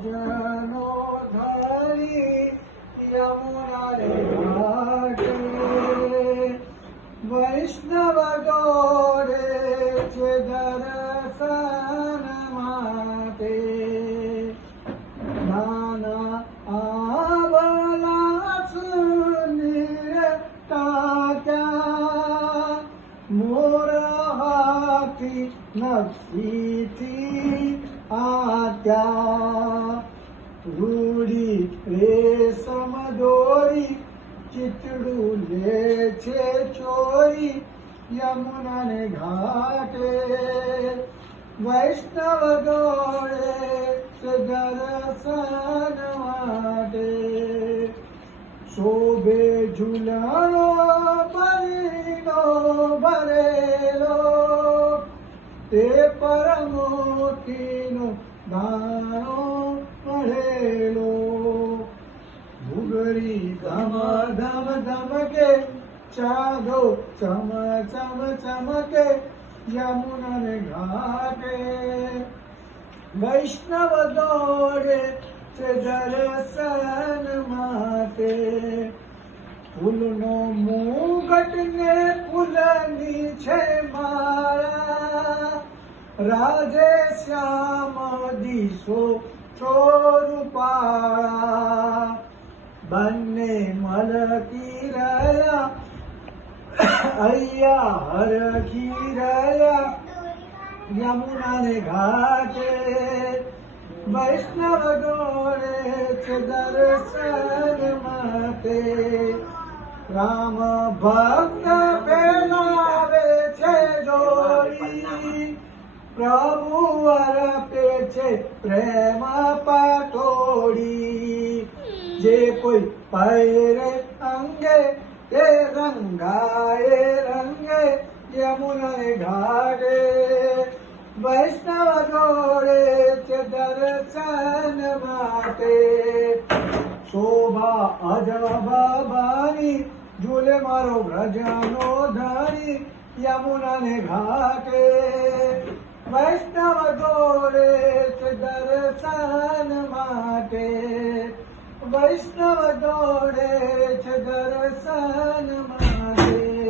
जनो धरी यमुना वैष्णव गौरे च दरसन आवला सुनिरका मोरा न सीति હાથી નફસીથી આત્યા રૂડી રેશમ દોરી ચિતડું લે છે ચોરી યમુનાને ઘાટે વૈષ્ણવ દોડે છે દર્શન માટે શોભે ઝુલાણો ભરેલો ભરેલો તે પરમોતીનો દાણો પડેલો. ભૂગરી ધમ ધમ ધમકે, ચાદો ચમ ચમ ચમકે, યમુનાને ઘાટે. વૈષ્ણવ દોડે છે દર્શન માટે. ફૂલનો મુગટ ને ફૂલની છે માળા રાજે શ્યામ દીશો ચોરુપાળા બંને મલકી રહ્યા અહીંયા હરખી રહ્યા યમુનાને ઘાટે વૈષ્ણવ દોડે છે દર્શન માટે રામ ભક્ત પ્રેમ પાટોડી જે કોઈ પહેરે અંગે તે રંગાએ રંગે યમુનાને ઘાટે વૈષ્ણવ દોડે છે દર્શન માટે શોભા અજબાની ઝૂલે મારો વ્રજનો ધણી યમુનાને ઘાટે વૈષ્ણવ દોડે વૈષ્ણવ દોડે છે દર્શન મારે